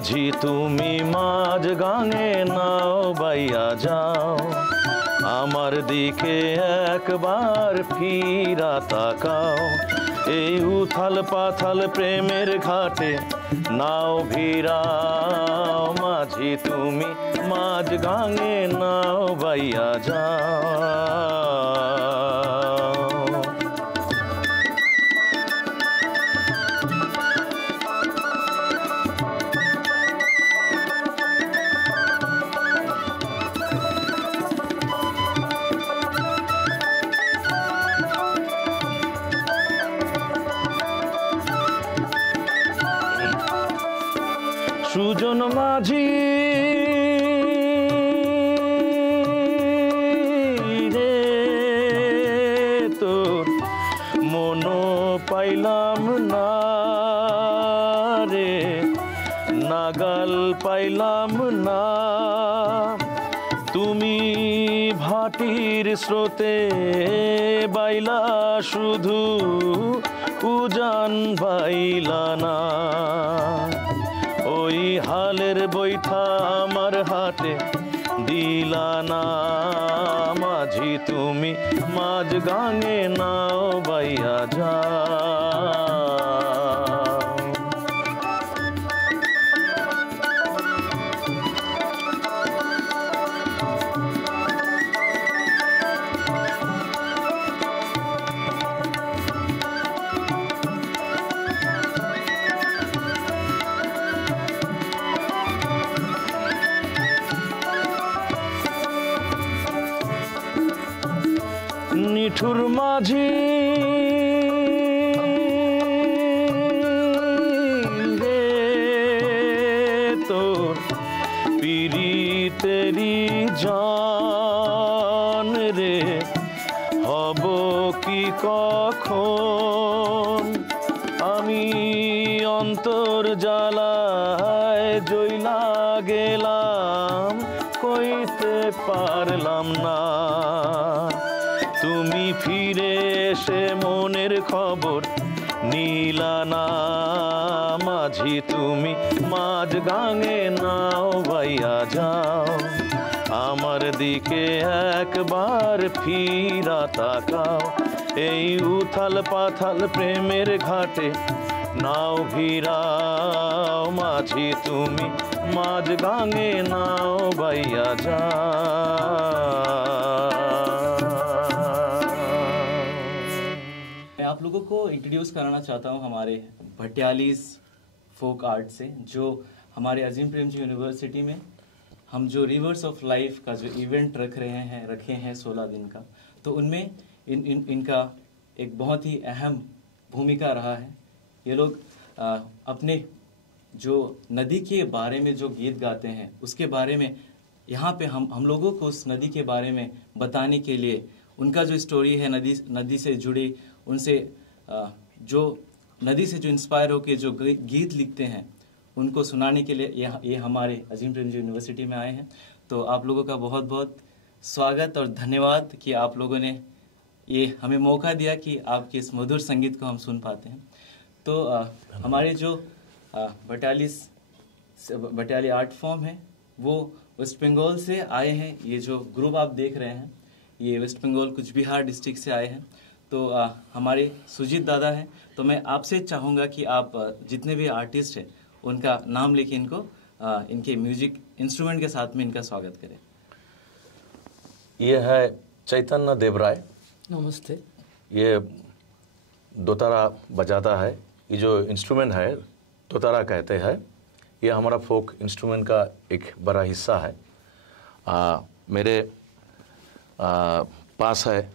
মাঝি তুমি মাঝ গাঙে নাও বাইয়া যাও, আমার দিকে একবার ফিরা তাকাও। এই উথাল পাথাল প্রেমের ঘাটে নাও ভিড়াও, মাঝি তুমি মাঝ গাঙে নাও বাইয়া যাও। সুজন মাঝি রে তোর মন পাইলাম না রে, নাগাল পাইলাম না। তুমি ভাটির স্রোতে বাইলা শুধু উজান বাইলা না, ওই হালের বৈঠা আমার হাতে দিলা না। মাঝি তুমি মাঝ গাঙে নাও বাইয়া যাও। নিঠুর মাঝি রে তোর পিরিতেরি জান রে, হব কি কখন আমি অন্তর জ্বালায় জ্বলা গেলাম, কইতে পারলাম না। তুমি ফিরে এসে মনের খবর নিলা না, মাঝি তুমি মাঝ গাঙে নাও বাইয়া যাও, আমার দিকে একবার ফিরা তাকাও। এই উথাল পাথাল প্রেমের ঘাটে নাও ভিড়াও, মাঝি তুমি মাঝ গাঙে নাও বাইয়া যাও। आप लोगों को इंट्रोड्यूस कराना चाहता हूँ हमारे भटियालीज फोक आर्ट से, जो हमारे अजीम प्रेमजी यूनिवर्सिटी में हम जो रिवर्स ऑफ लाइफ का जो इवेंट रखे हैं 16 दिन का, तो उनमें इनका एक बहुत ही अहम भूमिका रहा है। ये लोग अपने जो नदी के बारे में जो गीत गाते हैं उसके बारे में यहाँ पे हम लोगों को उस नदी के बारे में बताने के लिए उनका जो स्टोरी है नदी से जुड़ी, उनसे जो नदी से जो इंस्पायर होकर जो गीत लिखते हैं उनको सुनाने के लिए ये हमारे अजीम प्रेमजी यूनिवर्सिटी में आए हैं। तो आप लोगों का बहुत बहुत स्वागत और धन्यवाद कि आप लोगों ने ये हमें मौका दिया कि आपके इस मधुर संगीत को हम सुन पाते हैं। तो हमारे जो भटियाली आर्ट फॉर्म है वो वेस्ट बंगाल से आए हैं। ये जो ग्रुप आप देख रहे हैं ये वेस्ट बंगाल कुचबिहार डिस्ट्रिक्ट से आए हैं। तो हमारे सुजीत दादा हैं, तो मैं आपसे चाहूँगा कि आप जितने भी आर्टिस्ट हैं उनका नाम लेके इनको इनके म्यूजिक इंस्ट्रूमेंट के साथ में इनका स्वागत करें। ये है चैतन्य देवराय। नमस्ते। ये दोतारा बजाता है। ये जो इंस्ट्रूमेंट है दोतारा कहते हैं। ये हमारा फोक इंस्ट्रूमेंट का एक बड़ा हिस्सा है। मेरे पास है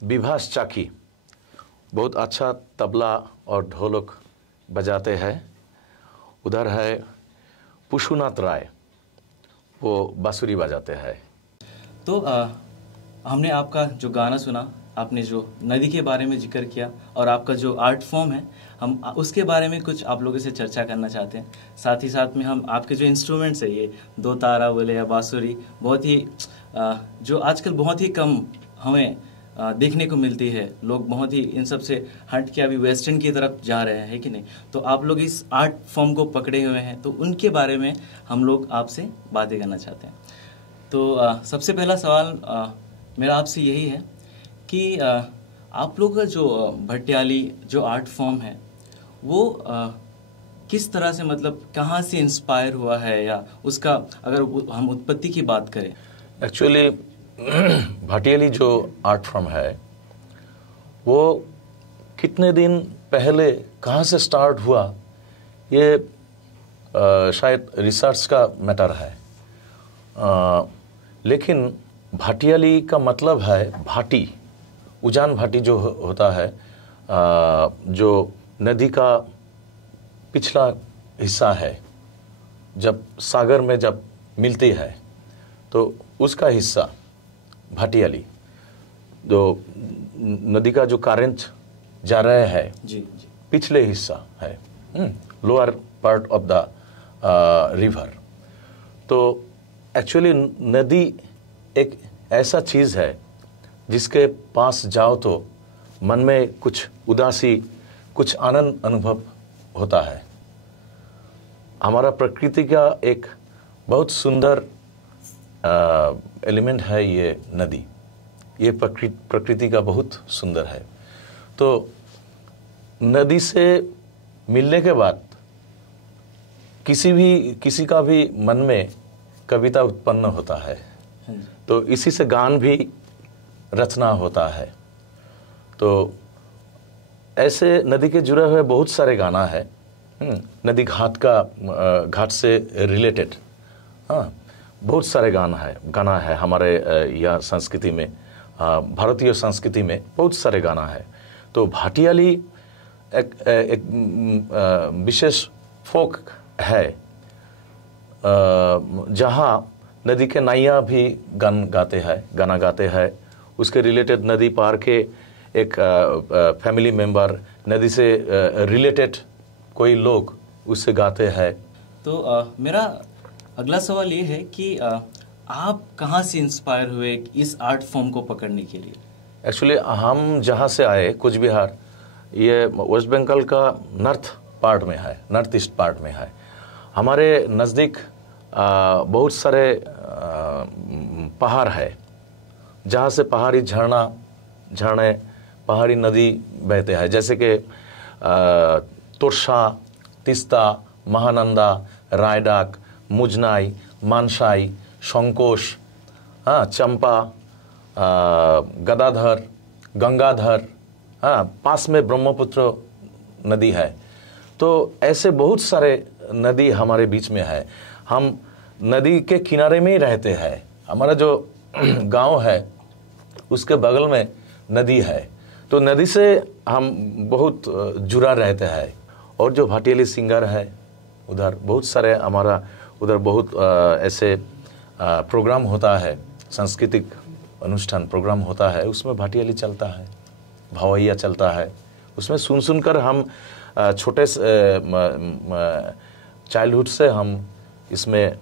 विभास चाकी, बहुत अच्छा तबला और ढोलक बजाते हैं। उधर है पुष्पनाथ राय, वो बांसुरी बजाते हैं। तो हमने आपका जो गाना सुना, आपने जो नदी के बारे में जिक्र किया और आपका जो आर्ट फॉर्म है, हम उसके बारे में कुछ आप लोगों से चर्चा करना चाहते हैं। साथ ही साथ में हम आपके जो इंस्ट्रूमेंट्स है, ये दो तारा बोले या बांसुरी, बहुत ही जो आजकल बहुत ही कम हमें देखने को मिलती है। लोग बहुत ही इन सब से हट के अभी वेस्टर्न की तरफ जा रहे हैं, कि नहीं? तो आप लोग इस आर्ट फॉर्म को पकड़े हुए हैं, तो उनके बारे में हम लोग आपसे बातें करना चाहते हैं। तो सबसे पहला सवाल मेरा आपसे यही है कि आप लोग का जो भटियाली जो आर्ट फॉर्म है वो किस तरह से, मतलब कहाँ से इंस्पायर हुआ है, या उसका अगर हम उत्पत्ति की बात करें। एक्चुअली भटियाली जो आर्ट फॉर्म है वो कितने दिन पहले कहाँ से स्टार्ट हुआ, ये शायद रिसर्च का मैटर है। लेकिन भटियाली का मतलब है भाटी, उजान भाटी जो होता है, जो नदी का पिछला हिस्सा है, जब सागर में जब मिलती है तो उसका हिस्सा भटियाली, जो नदी का जो करंट जा रहा है जी, पिछले हिस्सा है, lower part of the river. तो एक्चुअली नदी एक ऐसा चीज़ है जिसके पास जाओ तो मन में कुछ उदासी, कुछ आनंद अनुभव होता है। हमारा प्रकृति का एक बहुत सुंदर एलिमेंट है ये नदी, ये प्रकृति का बहुत सुंदर है। तो नदी से मिलने के बाद किसी का भी मन में कविता उत्पन्न होता है, तो इसी से गान भी रचना होता है। तो ऐसे नदी के जुड़े हुए बहुत सारे गाना है, नदी घाट से रिलेटेड, हाँ, बहुत सारे गाना है हमारे यह संस्कृति में, भारतीय संस्कृति में बहुत सारे गाना है। तो भाटियाली एक विशेष फोक है, जहाँ नदी के नैया भी गाना गाते हैं। उसके रिलेटेड नदी पार के एक फैमिली मेंबर, नदी से रिलेटेड कोई लोग उससे गाते हैं। तो मेरा अगला सवाल ये है कि आप कहाँ से इंस्पायर हुए इस आर्ट फॉर्म को पकड़ने के लिए? एक्चुअली हम जहाँ से आए, कुछ बिहार, ये वेस्ट बंगाल का नॉर्थ पार्ट में है, नॉर्थ ईस्ट पार्ट में है। हमारे नज़दीक बहुत सारे पहाड़ है, जहाँ से पहाड़ी झरने, पहाड़ी नदी बहते हैं, जैसे कि तोरसा, तीस्ता, महानंदा, रायडाक, मुजनाई, मानसाई, शंकोश, चंपा, गदाधर, गंगाधर, पास में ब्रह्मपुत्र नदी है। तो ऐसे बहुत सारे नदी हमारे बीच में है। हम नदी के किनारे में ही रहते हैं। हमारा जो गांव है उसके बगल में नदी है, तो नदी से हम बहुत जुड़ा रहते हैं। और जो भाटियाली सिंगर है उधर बहुत सारे, हमारा उधर बहुत ऐसे प्रोग्राम होता है, सांस्कृतिक अनुष्ठान प्रोग्राम होता है, उसमें भाटियाली चलता है, भवैया चलता है। उसमें सुनकर हम छोटे चाइल्डहुड से हम इसमें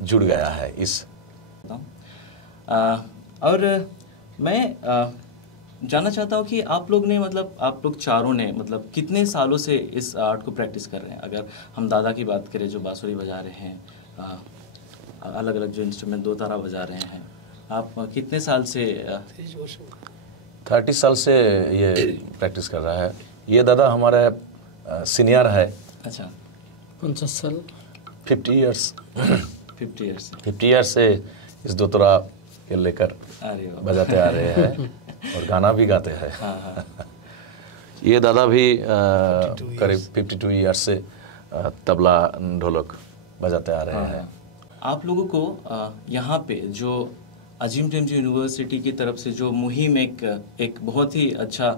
जुड़ गया है इस। और मैं जानना चाहता हूँ कि आप लोग ने, मतलब आप लोग चारों ने, मतलब कितने सालों से इस आर्ट को प्रैक्टिस कर रहे हैं? अगर हम दादा की बात करें जो बांसुरी बजा रहे हैं, अलग अलग जो इंस्ट्रूमेंट, दो तारा बजा रहे हैं, आप कितने साल से? 30 साल से ये प्रैक्टिस कर रहा है। ये दादा हमारा सीनियर है। अच्छा, 50 साल, 50 ईयर्स 50 ईयर्स से इस दो तारा के लेकर बजाते आ रहे हैं और गाना भी गाते हैं। ये दादा भी करीब 52 ईयर्स से तबला ढोलक बजाते आ रहे हैं। आप लोगों को यहाँ पे जो अजीम प्रेमजी यूनिवर्सिटी की तरफ से जो मुहिम एक बहुत ही अच्छा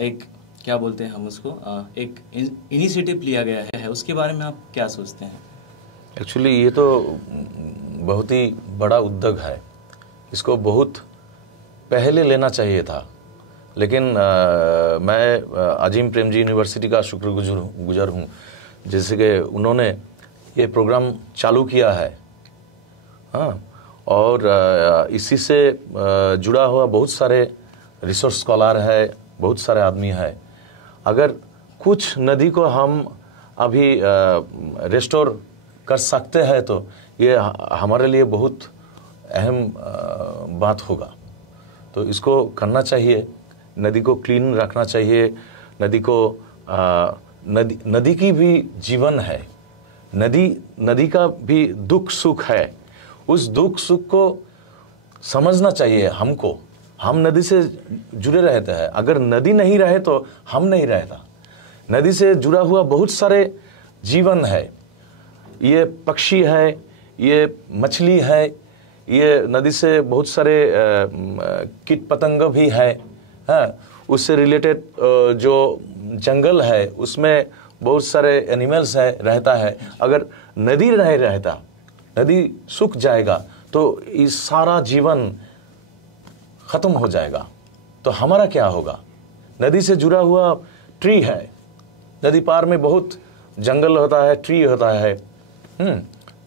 एक, क्या बोलते हैं हम उसको, एक इनिशिएटिव लिया गया है, उसके बारे में आप क्या सोचते हैं? एक्चुअली ये तो बहुत ही बड़ा उद्योग है, इसको बहुत पहले लेना चाहिए था। लेकिन मैं अजीम प्रेमजी यूनिवर्सिटी का शुक्रगुजार हूँ, जैसे कि उन्होंने ये प्रोग्राम चालू किया है। हाँ, और इसी से जुड़ा हुआ बहुत सारे रिसोर्स स्कॉलर है, बहुत सारे आदमी है। अगर कुछ नदी को हम अभी रेस्टोर कर सकते हैं तो ये हमारे लिए बहुत अहम बात होगा। तो इसको करना चाहिए, नदी को क्लीन रखना चाहिए। नदी को नदी की भी जीवन है, नदी का भी दुख सुख है। उस दुख सुख को समझना चाहिए हमको। हम नदी से जुड़े रहते हैं, अगर नदी नहीं रहे तो हम नहीं रहता। नदी से जुड़ा हुआ बहुत सारे जीवन है, ये पक्षी है, ये मछली है, ये नदी से बहुत सारे कीट पतंग भी है, उससे रिलेटेड जो जंगल है उसमें बहुत सारे एनिमल्स है रहता है। अगर नदी नहीं रहता, नदी सूख जाएगा तो इस सारा जीवन खत्म हो जाएगा। तो हमारा क्या होगा? नदी से जुड़ा हुआ ट्री है, नदी पार में बहुत जंगल होता है, ट्री होता है,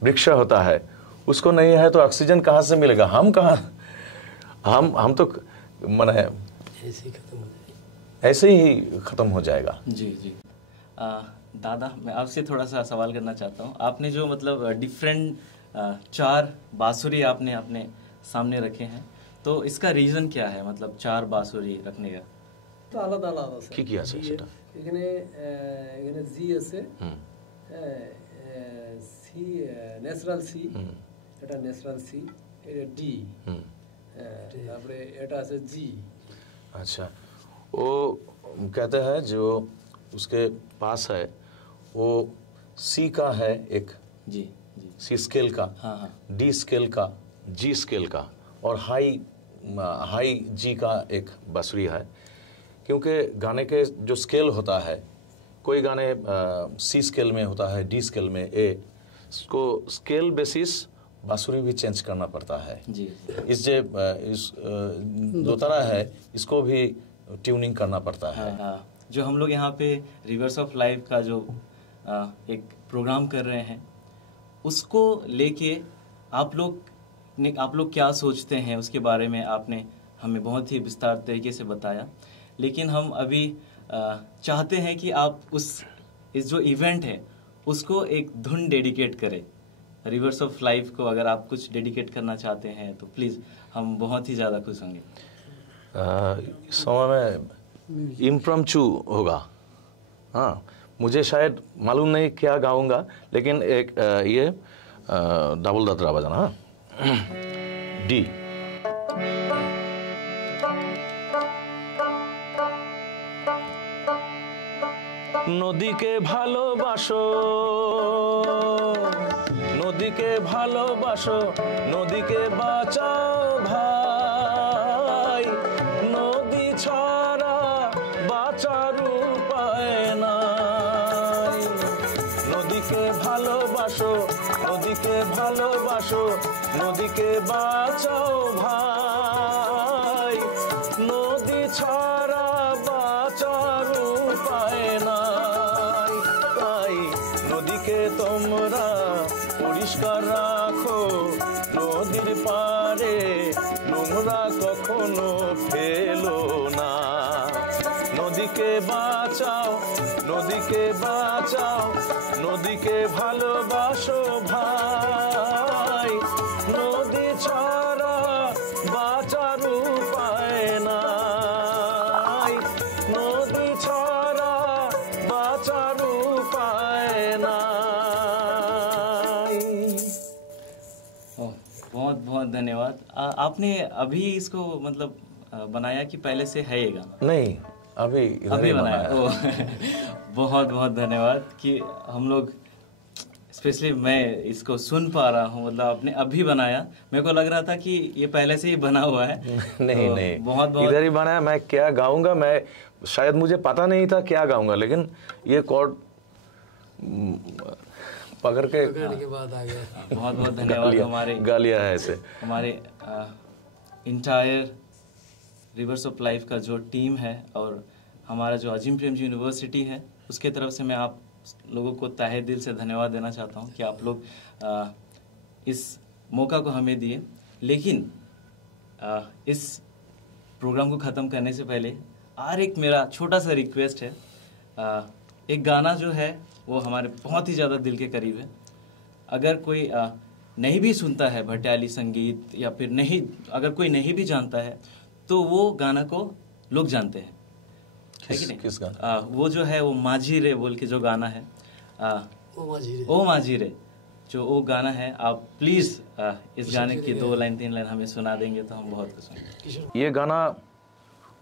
वृक्ष होता है। उसको नहीं है तो ऑक्सीजन कहाँ से मिलेगा? हम कहाँ, हम तो माने ऐसे ही खत्म हो जाएगा। जी जी। दादा, मैं आपसे थोड़ा सा सवाल करना चाहता हूँ। आपने जो मतलब डिफरेंट 4 बांसुरी आपने अपने सामने रखे हैं, तो इसका रीज़न क्या है? मतलब 4 बांसुरी रखने का তো আলাদা আলাদা আছে। কি আছে সেটা? এখানে এখানে জি আছে, সি ন্যাচারাল সি, এটা ন্যাচারাল সি, এটা ডি, তারপরে এটা আছে জি। अच्छा, वो कहते हैं जो उसके पास है वो सी का है एक, जी जी, सी स्केल का, हाँ हाँ, डी स्केल का, जी स्केल का और हाई जी का एक बांसुरी है। क्योंकि गाने के जो स्केल होता है, कोई गाने सी स्केल में होता है, डी स्केल में ए, इसको स्केल बेसिस बांसुरी भी चेंज करना पड़ता है। जी इस दो तरह है, इसको भी ट्यूनिंग करना पड़ता है। हाँ, जो हम लोग यहाँ पे रिवर्स ऑफ लाइफ का जो एक प्रोग्राम कर रहे हैं, उसको लेके आप लोग क्या सोचते हैं उसके बारे में आपने हमें बहुत ही विस्तार तरीके से बताया। लेकिन हम अभी चाहते हैं कि आप इस जो इवेंट है उसको एक धुन डेडिकेट करें रिवर्स ऑफ लाइफ को। अगर आप कुछ डेडिकेट करना चाहते हैं तो प्लीज़, हम बहुत ही ज़्यादा खुश होंगे। इस समय में इम्प्रम्पचू होगा। हाँ, मुझे शायद मालूम नहीं क्या गाऊंगा, लेकिन एक ये डबल दादरा बजाना। हाँ, डी, নদীকে ভালোবাসো, নদীকে ভালোবাসো, নদীকে বাঁচাও ভাই, নদী ছাড়া বাঁচার উপায় নাই। নদীকে ভালোবাসো, নদীকে ভালোবাসো, নদীকে বাঁচাও ভাই, নদী ছাড়া বাঁচার উপায় নাই। তাই নদীকে তোমরা পরিষ্কার রাখো, নদীর পারে নোংরা কখনো ফেলো না। নদীকে বাঁচাও, নদীকে বাঁচাও, নদীকে ভালোবাসো ভাই, নদী ছাড়া বাঁচার উপায় নাই, নদী ছাড়া বাঁচার উপায় নাই। बहुत बहुत धन्यवाद। आपने अभी इसको मतलब बनाया कि पहले से है ये गाना? नहीं, अभी बनाया। बहुत बहुत धन्यवाद कि हम लोग, स्पेशली मैं इसको सुन पा रहा हूँ। मतलब आपने अभी बनाया, मेरे को लग रहा था कि ये पहले से ही बना हुआ है। नहीं तो नहीं, बहुत बहुत इधर ही बनाया। मैं क्या गाऊंगा, मैं शायद मुझे पता नहीं था क्या गाऊंगा, लेकिन ये कॉर्ड पकड़ के बाद आ गया। बहुत बहुत धन्यवाद। हमारे गा लिया है ऐसे। हमारे इंटायर रिवर्स ऑफ लाइफ का जो टीम है और हमारा जो अजीम प्रेमजी यूनिवर्सिटी है, उसके तरफ से मैं आप लोगों को तहे दिल से धन्यवाद देना चाहता हूं कि आप लोग इस मौका को हमें दिए। लेकिन इस प्रोग्राम को ख़त्म करने से पहले और एक मेरा छोटा सा रिक्वेस्ट है। एक गाना जो है वो हमारे बहुत ही ज़्यादा दिल के करीब है। अगर कोई नहीं भी सुनता है भटियाली संगीत, या फिर नहीं, अगर कोई नहीं भी जानता है, तो वो गाना को लोग जानते हैं, है कि नहीं? किस गाना? वो जो है वो माझी रे बोल के जो गाना है, ओ माझी रे, जो वो गाना है, आप प्लीज़ इस गाने की 2 लाइन 3 लाइन हमें सुना देंगे तो हम बहुत खुश होंगे। ये गाना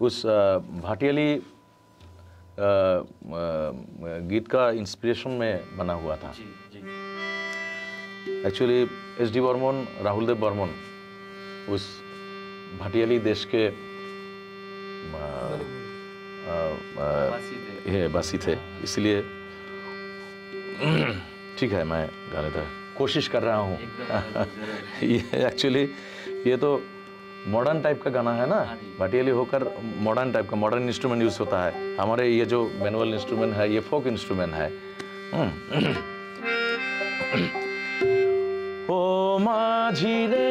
उस भाटियाली गीत का इंस्पिरेशन में बना हुआ था। जी जी। Actually S D. बर्मन, राहुल देव बर्मन उस भाटियाली देश के बासी थे, इसलिए ठीक है, मैं गा लेता कोशिश कर रहा हूँ। ये एक्चुअली ये तो मॉडर्न टाइप का गाना है ना, भाटियाली होकर मॉडर्न टाइप का, मॉडर्न इंस्ट्रूमेंट यूज होता है। हमारे ये जो मैनुअल इंस्ट्रूमेंट है ये फोक इंस्ट्रूमेंट है। ओ माझी रे,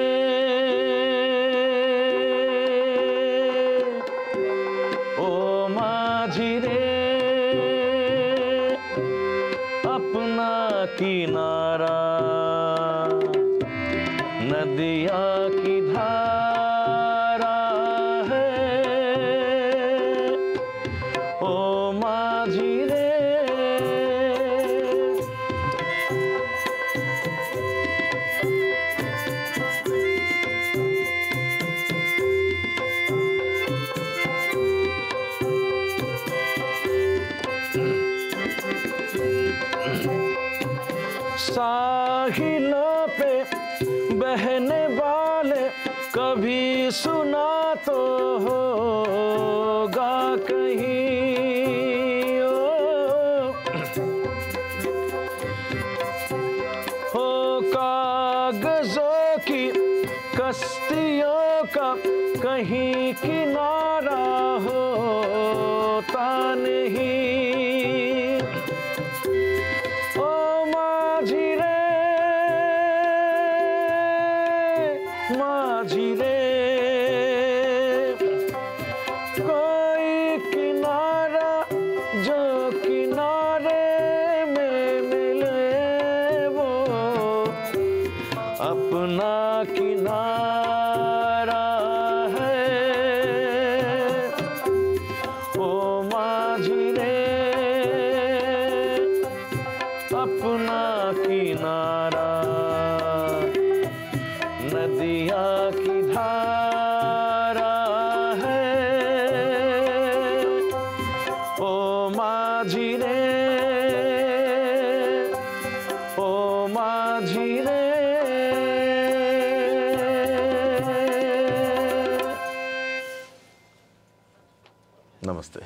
ओ माझी रे, अपना किनारा नदिया की धारा है, ओ माझी रे। साहिलों पे बहने वाले कभी सुना तो होगा कहीं, हो कागजों की कश्तियों का कहीं किनारा होता नहीं। माझी रे, कोई किनारा जो किनारे में मिले, वो अपना किनारा है, ओ माझी रे, अपना किनारा नदिया की धारा है, ओ माझी रे, ओ माझी रे। नमस्ते।